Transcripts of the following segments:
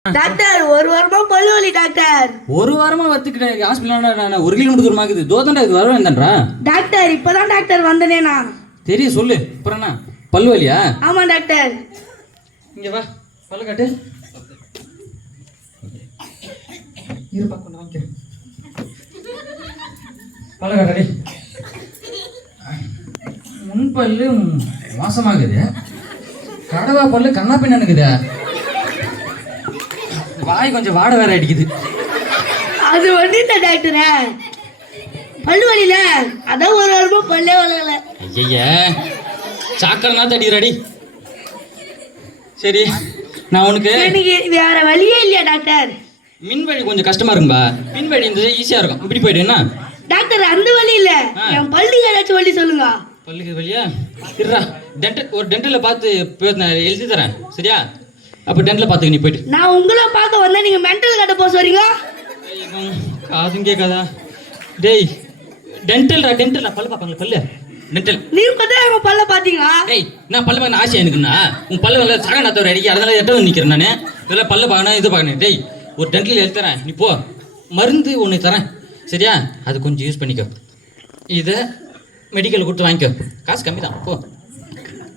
Doctor ஒரு வாரமா பல்லு வலி டாக்டர். ஒரு வாரமா வத்துக்கிட்டேன் ஹாஸ்பிட்டல் ஒரு கிலோமீட்டர் தூரமா இருக்குது. தோதண்டா இது வர வேண்டான்றா டாக்டர் இப்பதான் டாக்டர் வந்தனே நான். தெரியும் சொல்லு. அப்புறம் என்ன? பல்லு வலியா? ஆமா டாக்டர். இங்க வா. பல்லு காட்டு. இருப்பா கொண்டு வாங்க பல்ல காட்டடி முன் பல்லு மோசமாகுது. கடவா பல்லு கண்ணா பின்னானுக்குது வாய் கொஞ்சம் வாடை வேற அடிக்குது. அது வந்துட்ட டாக்டரே பல்லு வலியில. அதான் ஒரு வாரமா பல்லே வளரல. ஐய சாக்கடைனா தடிக்கிறாடி சரி நான் உனக்கு எனக்கு வேற வழியே இல்லையா டாக்டர் மின் வழி கொஞ்சம் கஷ்டமா இருக்கும்பா. மின் வழி இருந்தது ஈஸியா இருக்கும். இப்படி போயிடு என்ன? டாக்டர் அந்த வழி இல்ல. என் பல்லுக்கு ஏதாச்சும் வழி சொல்லுங்க. பல்லுக்கு வழியா இருடா டென்டல் ஒரு டென்டலில் பார்த்து எழுதி தரேன். சரியா? அப்போ டென்டலில் பார்த்துக்க நீ போயிட்டு. நான் உங்களை பார்க்க வந்தா நீங்க மென்டல் கட்ட போக சொல்றீங்க காதும் கேட்காதா? டேய் டென்டல் பல்லு பார்ப்பாங்களா பல்லு? டென்டல் நீங்க பார்த்தா எங்க பல்ல பாத்தீங்களா டேய் நான் பல்லு பார்க்க ஆசை எனக்குண்ணா உன் பல்லு வந்து சக நாத்தவர் அடிக்க அதனால எட்ட வந்து நிற்கிறேன் நான். இதெல்லாம் பல்லு பார்க்கணும் இது பார்க்கணும். டேய் ஒரு டென்டல் எழுதி தரேன். நீ போ. மருந்து ஒன்று தரேன். சரியா? அது கொஞ்சம் யூஸ் பண்ணிக்கோ. இதை மெடிக்கல் கொடுத்து வாங்கிக்கோ. காசு கம்மி தான் போ.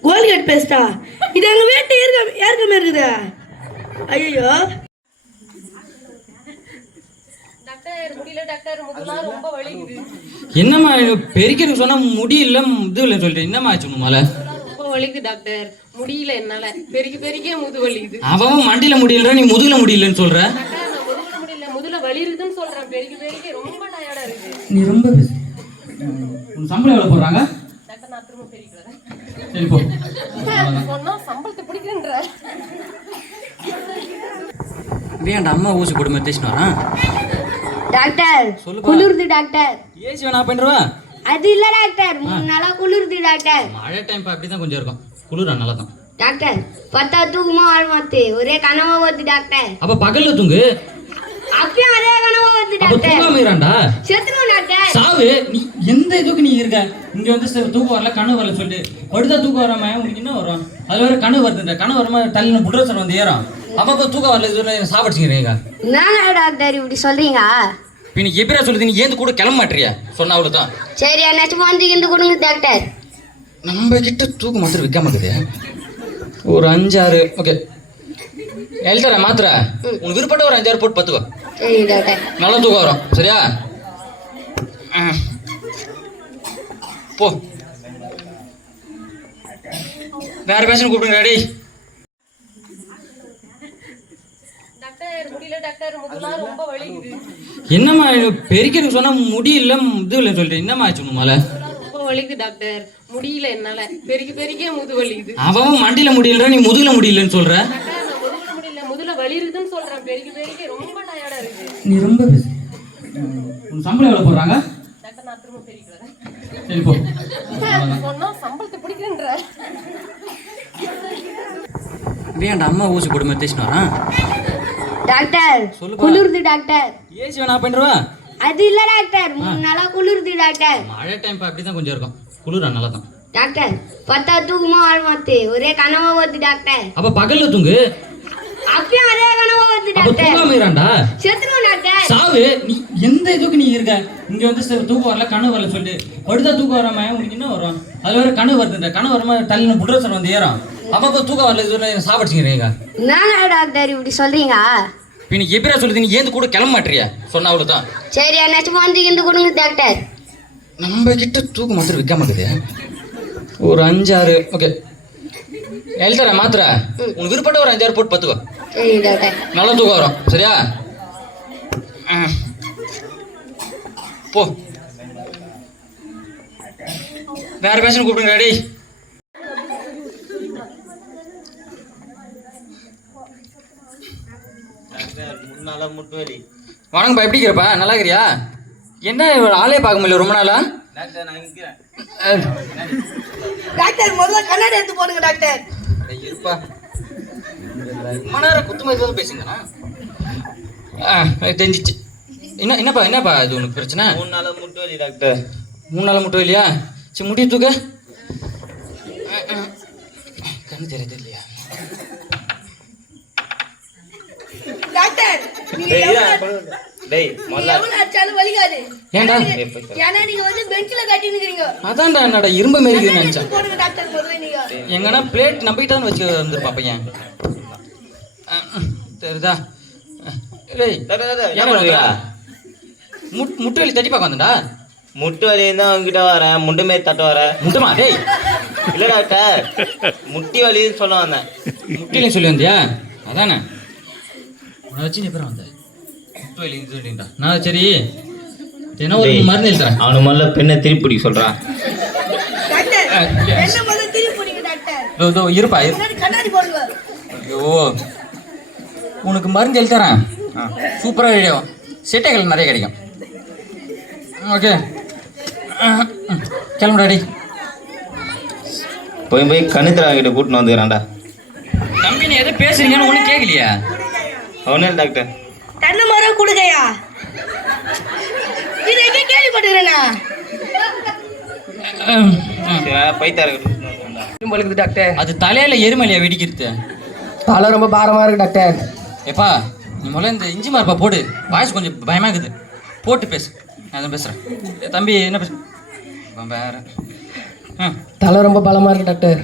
கோல்கேட் பேஸ்டா இது எங்க வீட்டு ஏற்க ஏற்கமே இருக்குது ஐயோ டாக்டர் முடியல டாக்டர் முதுகுலாம் ரொம்ப வலிக்குது என்னம்மா பெருக்கிறதுக்கு சொன்னால் முடியல இது இல்லைன்னு சொல்லிட்டு என்னம்மா ஆச்சு மேலே? ரொம்ப வலிக்குது டாக்டர் முடியல என்னால. பெருக்கி பெருக்கியே முது வலிக்குது. அவன் மண்டியில் முடியல நீ முதுகுல முடியலன்னு சொல்ற. முதுகுல முடியல. முதுகுல வலி இருக்குதுன்னு சொல்றேன். பெருக்கி பெருக்கி ரொம்ப டயர்டா இருக்கு. நீ ரொம்ப பேசு உன் சம்பளம் எவ்வளோ போடுறாங்க? டாக்டர் நான் திரும்ப பெருக்கிறேன் சரி போ. சொன்னா சம்பளத்தை பிடிக்கிறேன்ற. வேண்டா அம்மா ஊசி கொடுமை தேய்ச்சிட்டு வரான். டாக்டர் சொல்லுப்பா. குளிருது டாக்டர். ஏசி வேணா பண்ணுறவா அது இல்ல டாக்டர் மூணு நாளா குளிருது டாக்டர். மழை டைம் அப்படி தான் கொஞ்சம் இருக்கும். குளிரா நல்லா தான் டாக்டர் பத்தா தூக்கமா ஆழ்மாத்து ஒரே கனவா வருது டாக்டர். அப்ப பகல்ல தூங்கு. அப்பயும் அதே கனவா வருது அப்ப டாக்டர் தூங்காம இராண்டா செத்துருவோம் டாக்டர் சாவு நீ எந்த இதுக்கு நீ இருக்க? இங்க வந்து சரி, தூக்கம் வரல கனவு வரல சொல்லிட்டு. படுத்தா தூக்கம் வராம உனக்கு என்ன வரும்? அது வேற கனவு வருது கனவு வரமா தள்ளின புட்ரசர் வந்து ஏறும் அப்பப்போ தூக்கம் வரல இது சாப்பிடுச்சுக்கிறீங்க என்னங்க டாக்டர் இப்படி சொல்றீங்க? இப்ப நீ எப்படியா சொல்லுது? நீ ஏந்து கூட கிளம்ப மாட்டியா சொன்ன அவ்வளவுதான். சரி என்னாச்சும் வந்து இருந்து கொடுங்க டாக்டர் நம்ம கிட்ட தூக்கு மாத்திரை விற்காம இருக்குது. ஒரு அஞ்சாறு ஓகே எழுதுற மாத்திரை உனக்கு விருப்பப்பட்ட ஒரு அஞ்சாறு போட்டு டாக்டர் நல்லா தூக்கம் வரும் சரியா. போ. வேற பேஷன் கூப்பிடுங்க ரெடி என்னம்மா பெருக்கிறதுக்கு சொன்னா முடியல இது இல்லைன்னு சொல்லிட்டு என்னம்மா ஆச்சு உன் மேலே ரொம்ப வலிக்குது டாக்டர். முடியல என்னால. பெருக்கி பெருக்கியே முது வலிக்குது. அவன் மண்டியில முடியல நீ முதுகுல முடியலன்னு சொல்ற? முதுகுல முடியல. முதுகுல வலி இருக்குதுன்னு சொல்றேன். பெருக்கி பெருக்கி ரொம்ப நீ ரொம்ப பேசு உன் சம்பளம் எவ்வளோ போடுறாங்க? டாக்டர் நான் திரும்ப பெருக்கிறேன் சரி போ. சொன்னா சம்பளத்தை பிடிக்கிறேன்ற வேண்டாம் அம்மா ஊசி கொடுமை தேய்ச்சிட்டு வரான்? டாக்டர். குளிருது டாக்டர். ஏசி வேணா பண்ணுறவா அது இல்ல டாக்டர் மூணு நாளா குளிருது டாக்டர். மழை டைம் அப்படி தான் கொஞ்சம் இருக்கும். குளிரா நல்லா தான் டாக்டர் பத்தா தூக்கமா ஆழ்மாத்து ஒரே கனவா வருது டாக்டர். அப்ப பகல்ல தூங்கு. அப்பயும் அதே டாக்டர் சாவு நீ எந்த இதுக்கு நீ இருக்க? இங்க வந்து தூக்கம் வரல கனவு வரல சொல்லிட்டு. படுத்தா தூக்கம் வராம உனக்கு என்ன வரும்? அது வேற கனவு கனவு வரமா தள்ளின புட்ரசர் வந்து ஏறும் அப்பப்போ தூக்கம் வரல இது சாப்பிடுச்சுக்கிறீங்க என்னங்க டாக்டர் இப்படி சொல்றீங்க? இப்ப நீ எப்படியா சொல்லுது? நீ ஏந்து கூட கிளம்ப மாட்டியா சொன்ன அவ்வளவுதான். சரி என்னாச்சும் வந்து இருந்து கொடுங்க டாக்டர். நம்ம கிட்ட தூக்கு மாத்திரை விற்காம இருக்குது. ஒரு அஞ்சாறு ஓகே. மாத்திரை உனக்கு விருப்பப்பட்ட ஒரு அஞ்சாறு போட்டு டாக்டர் நல்லா தூக்கம் வரும். சரியா. போ. வேற பேஷன் கூப்பிடுங்க ரெடி வணக்கம்ப்பா எப்படி இருக்கிறப்பா? நல்லா இருக்கிறியா? என்ன இவள் ஆளே பார்க்க முடியல ரொம்ப நாளா? டாக்டர் முதல்ல கண்ணாடி எடுத்து போடுங்க டாக்டர். ரொம்ப நேரம் குத்து மாதிரி பேசுங்கண்ணா. ஆ தெரிஞ்சிச்சு. என்ன என்னப்பா என்னப்பா இது உனக்கு பிரச்சனை? மூணு நாளா முட்டு வலி டாக்டர். மூணு நாள் மட்டும் இல்லையா சரி முடிய தூக்க. கண்ணு தெரிய தெரியலையா டாக்டர் அதான்டா என்னடா இரும்பு மாரி இருக்குதுன்னு நினைச்சேன். போடுங்க டாக்டர் முதல்ல நீங்க. எங்கன்னா பிளேட் நம்பிக்கிட்டு தான் வச்சு வந்துருப்பா பையன். தெரியுதா? முட்டு வலி தட்டி பார்க்க வந்தடா முட்டு வலியும் தான் உங்ககிட்ட வரேன் முண்டு மாரி தட்ட வரேன். முட்டமா டேய்? இல்ல டாக்டர் முட்டி வலின்னு சொல்ல வந்தேன். முட்டிலையும் சொல்லி வந்தியா? அதானே? உன்னை வச்சு நீ பேர் வந்த. நான் சரி. என்ன ஒரு. மருந்து எழுதுறேன் அவனு முதல்ல பெண்ணை திருப்பி பிடிக்க இதோ இருப்பா ஐயோ. உனக்கு மருந்து எழுதி தரேன் சூப்பராக ரெடியாகும் செட்டைகள் நிறைய கிடைக்கும். ஓகே. கிளம்புடாடி போய் போய் கணித்திரா கிட்ட கூட்டின்னு வந்துக்கிறான்டா. தம்பி நீ எதை பேசுறீங்கன்னு ஒன்றும் கேட்கலையா அவனே டாக்டர். தென்னை மரம் கொடுங்கயா இது எங்க கேள்விப்பட்டிருக்கேனா பைத்தார பொழுது டாக்டர். அது தலையில எருமலையா வெடிக்கிறது? தலை ரொம்ப பாரமா இருக்கு டாக்டர். ஏப்பா நீ முதல்ல இந்த இஞ்சி மரப்பா போடு. வாய்ஸ் கொஞ்சம் பயமா இருக்குது போட்டு பேசு. நான் ஏ, தம்பி என்ன பேசு? வேற. ஆ. தலை ரொம்ப பலமா இருக்கு டாக்டர்.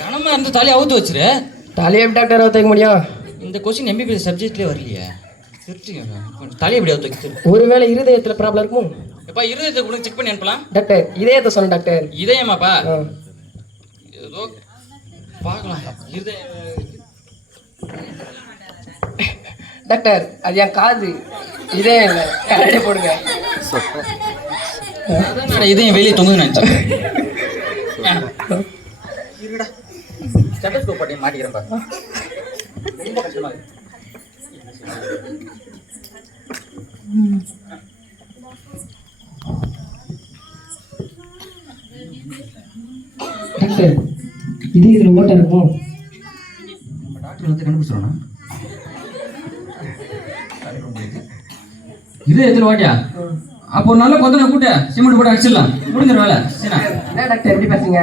கனமா இருந்து தலையை அவுத்து வச்சிரு. தலையை எப்படி டாக்டர் அவுத்துக்க முடியும்? இந்த கொஸ்டின் எம்பிபிஎஸ் சப்ஜெக்ட்லேயே வரலையே. தலையை ஒருவேளை இருதயத்துல ப்ராப்ளம் இருக்கும்? எப்பா இருதயத்தை கூட செக் பண்ணி அனுப்பலாம். டாக்டர் இதயத்தை சொன்ன டாக்டர். இதயமாப்பா. ஏதோ பார்க்கலாம். இருதய டாக்டர் அது என் காது. இதயம் இல்லை. கண்ணாடி போடுங்க. அதான் இதயம் வெளியே தொங்குதுன்னு நினச்சேன். இருடா. ஸ்டெட்டஸ்கோப் பாட்டி மாட்டிக்கிறேன்ப்பா ரொம்ப கஷ்டமா இருக்கு டாக்டர் இதயத்துல ஓட்டம் இருக்கும். டாக்டர் வந்து கண்டுபிடிச்சிடணும் இது எத்தனை வாட்டியா? அப்போ நல்ல கொத்தனை கூட்ட சிமெண்ட் போட்டு அடிச்சிடலாம். முடிஞ்சிடும் வேலை. என்ன டாக்டர் எப்படி பேசுங்க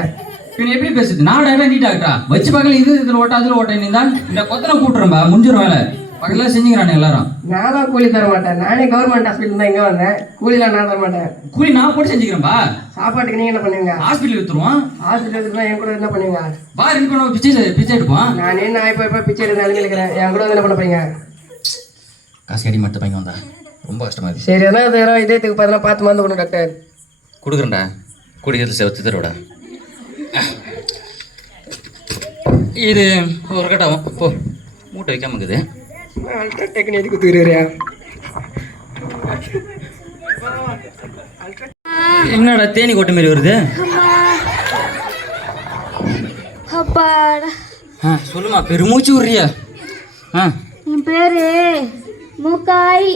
பின்ன எப்படி பேசுது? நான் டாக்டர் நீ டாக்டரா வச்சு பார்க்கல இது இதில் ஓட்ட அதில் ஓட்ட. நீ தான் இந்த கொத்தனை கூட்டுறம்பா முடிஞ்சிடும் வேலை. பக்கத்தில் செஞ்சுக்கிறானே எல்லாரும். நான் தான் கூலி தர மாட்டேன். நானே கவர்மெண்ட் ஹாஸ்பிட்டல் தான் இங்கே வந்தேன். கூலிலாம் நான் தர மாட்டேன். கூலி நான் போட்டு செஞ்சுக்கிறேன்பா. சாப்பாட்டுக்கு நீங்க என்ன பண்ணுவீங்க? ஹாஸ்பிட்டல் வித்துருவோம். ஹாஸ்பிட்டலுக்கு என் கூட என்ன பண்ணுவீங்க? வா ரெண்டு பேரும் பிச்சை பிச்சை எடுப்போம். நான் என்ன இப்போ இப்போ பிச்சை எடுத்து நிலைமையில என் கூட என்ன பண்ண போறீங்க? காசு கடி மட்டும் பையன் வந்தா. ரொம்ப கஷ்டமா இருக்கு. சரி தரோம் இதயத்துக்கு பார்த்தா பார்த்து மருந்து கொடுங்க டாக்டர். கொடுக்குறேன்டா. குடிக்கிறதுல செவத்து தருவடா இது ஒரு கட்டாகும் போ. மூட்டை வைக்காம இருக்குது. டெக்னி எதுக்கு கொடுத்துருக்கிறியா என்னடா தேனி கோட்டை மாரி வருது? அப்பாடா ஆ சொல்லுமா பெருமூச்சு விட்றியா? ஆ. என் பேரு மூக்காய்.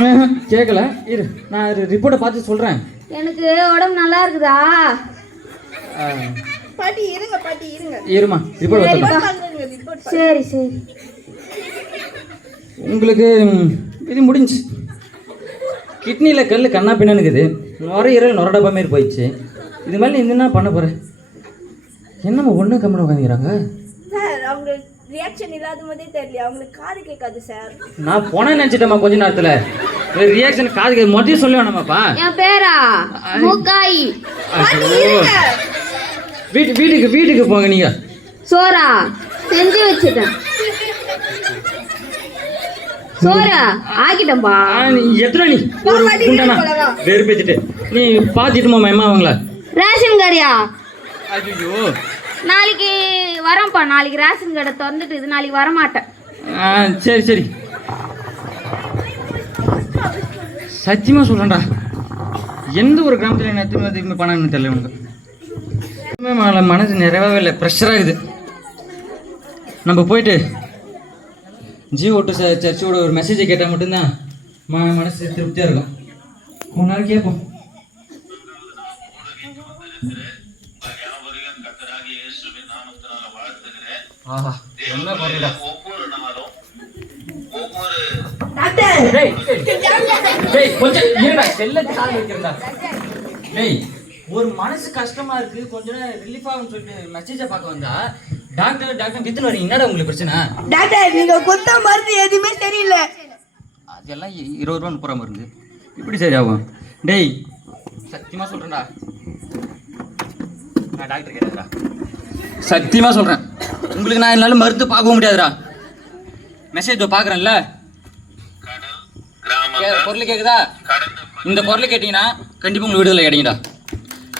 ம்ஹும். கேட்கல இரு நான் ரிப்போர்ட்டை பார்த்து சொல்கிறேன் எனக்கு உடம்பு நல்லா இருக்குதா? பாட்டி இருங்க பாட்டி இருங்க. இருமா ரிப்போர்ட் சரி சரி உங்களுக்கு இது முடிஞ்சு. கிட்னியில் கல் கண்ணா பின்னனுக்குது நுரையீரல் நுரடப்பா மாரி போயிடுச்சு. இது மேலே நீ என்ன பண்ண போகிற என்னம்மா ஒன்று கம்மன் உட்காந்துக்கிறாங்க சார் அவங்க ரியாக்ஷன் இல்லாத மாதிரியே தெரியல அவங்களுக்கு காது கேட்காது சார். நான் போனேன்னு நினச்சிட்டேம்மா கொஞ்ச நேரத்தில். ரியாக்ஷன் காதுக்கு மொத்தம் சொல்ல வேணாமாப்பா. என் பேரா? மூக்காய். வீட்டு வீட்டுக்கு வீட்டுக்கு போங்க நீங்கள் சோறா செஞ்சு வச்சுட்டேன். சோறா ஆக்கிட்டேன்பா எத்தனை நீ? குண்டானா? வெறுப்பேத்திட்டு. நீ பார்த்துட்டு மாமா அவங்கள? ரேஷன் கடையா? ஐயோ நாளைக்கு வரேன்ப்பா. நாளைக்கு ரேஷன் கடை திறந்துட்டு இது நாளைக்கு வரமாட்டேன். ஆ சரி சரி. சத்தியமாக சொல்கிறேன்டா எந்த ஒரு கிராமத்தில் என்ன திரும்ப திரும்ப பணம்னு தெரியல உனக்கு? மனசு நிறையவே இல்லை. ப்ரெஷராகுது நம்ம போயிட்டு ஜியோ டு சர்ச்சோட ஒரு மெசேஜை கேட்டால் மட்டும்தான் ம மனசு திருப்தியாக இருக்கும். ஒரு நாள் கேட்போம் ஆஹா என்ன டேய், டேய். கொஞ்சம் இருடா, வைக்கிறேன்டா. டேய், ஒரு மனசு கஷ்டமா இருக்கு கொஞ்ச நேரம் ரிலீஃப் ஆகும்னு சொல்லிட்டு மெசேஜை பார்க்க வந்தா டாக்டர் டாக்டர் வித்துன்னு வரீங்க. என்னடா உங்களுக்கு பிரச்சனை? டாக்டர் நீங்க கொடுத்த மருந்து எதுவுமே சரியில்லை. அதெல்லாம் இருபது ரூபா முப்பது மருந்து. இப்படி சரி ஆகும் டேய் சத்தியமா சொல்றேன்டா. நான் டாக்டர் கேட்டேன்டா. சத்தியமா சொல்றேன். உங்களுக்கு நான் என்னால மருந்து பார்க்க முடியாதுடா. மெசேஜ் பார்க்குறேன்ல. பொருள் கேக்குதா? இந்த பொருள் கேட்டீங்கன்னா கண்டிப்பா உங்களுக்கு விடுதலை கிடைக்கும்டா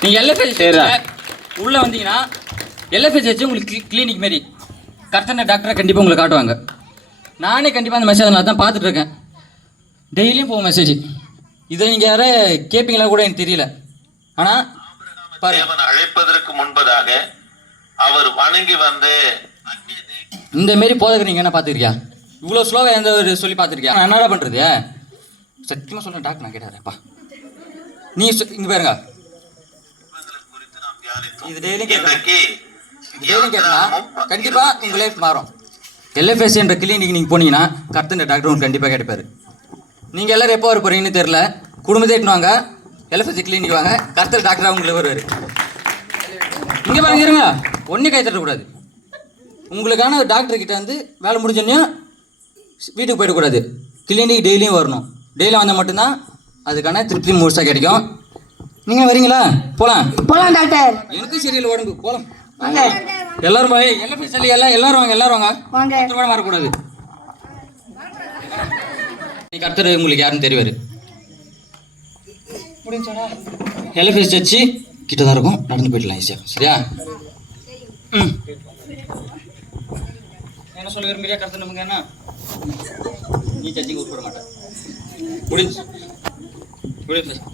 நீங்க எல்எஃப்எஸ் உள்ள வந்தீங்கன்னா எல்எஃப்எஸ் வச்சு உங்களுக்கு கிளினிக் மாரி கரெக்டான டாக்டரை கண்டிப்பா உங்களுக்கு காட்டுவாங்க. நானே கண்டிப்பா அந்த மெசேஜ் நான் தான் பார்த்துட்டு இருக்கேன் டெய்லியும் போகும் மெசேஜ் இதை நீங்க யாரே கேட்பீங்களா கூட எனக்கு தெரியல. ஆனா பாருங்க தேவன் அழைப்பதற்கு முன்பதாக அவர் வணங்கி வந்து இந்த மாரி போதகர் நீங்க என்ன பார்த்துருக்கியா இவ்வளோ ஸ்லோவாக எந்த ஒரு சொல்லி பார்த்துருக்கியா என்னடா பண்ணுறது சத்தியமாக சொல்கிறேன் டாக்டர் நான் கேட்டாரேப்பா நீ இங்க பாருங்க. இது டெய்லி கேட்கணும் இன்றைக்கு டெய்லி கேட்கலாம் கண்டிப்பாக உங்கள் லைஃப் மாறும். எல்எஃப்எஸ் என்ற கிளினிக் நீங்கள் போனீங்கன்னா கரெக்டாக டாக்டர் உங்களுக்கு கண்டிப்பாக கிடைப்பாரு நீங்கள் எல்லாரும் எப்போ வர போகிறீங்கன்னு தெரில குடும்பத்தை வாங்க. எல்எஃப்எஸ் கிளினிக் வாங்க. கரெக்டாக டாக்டர் உங்களுக்கு வருவார். இங்கே பாருங்க இருங்க. ஒன்றே கை தட்டக்கூடாது உங்களுக்கான டாக்டர் கிட்ட வந்து வேலை முடிஞ்சோடனே வீட்டுக்கு போயிடக்கூடாது கிளினிக் டெய்லியும் வரணும். டெய்லியும் வந்தால் மட்டும்தான் அதுக்கான திருப்தி முழுசாக கிடைக்கும். நீங்கள் வரீங்களா? போகலாம் போலாம் டாக்டர். எனக்கு சரியில்லை உடம்பு. போகலாம் எல்லாரும் போய் எல்லாம் சொல்லி எல்லாம் எல்லாரும் வாங்க எல்லாரும் வாங்க. வாங்க. ரூபா மாறக்கூடாது நீ கர்த்தர் உங்களுக்கு யாருன்னு தெரிவாரு? எலிஃபேஸ் சர்ச்சு கிட்ட தான் இருக்கும். நடந்து போயிடலாம் ஈஸியாக சரியா? ம். என்ன சொல்ல விரும்புறியா கருத்து நமக்கு என்ன? நீ சர்ச்சுக்கு உட்பட மாட்டேன் 우리 우리 회사.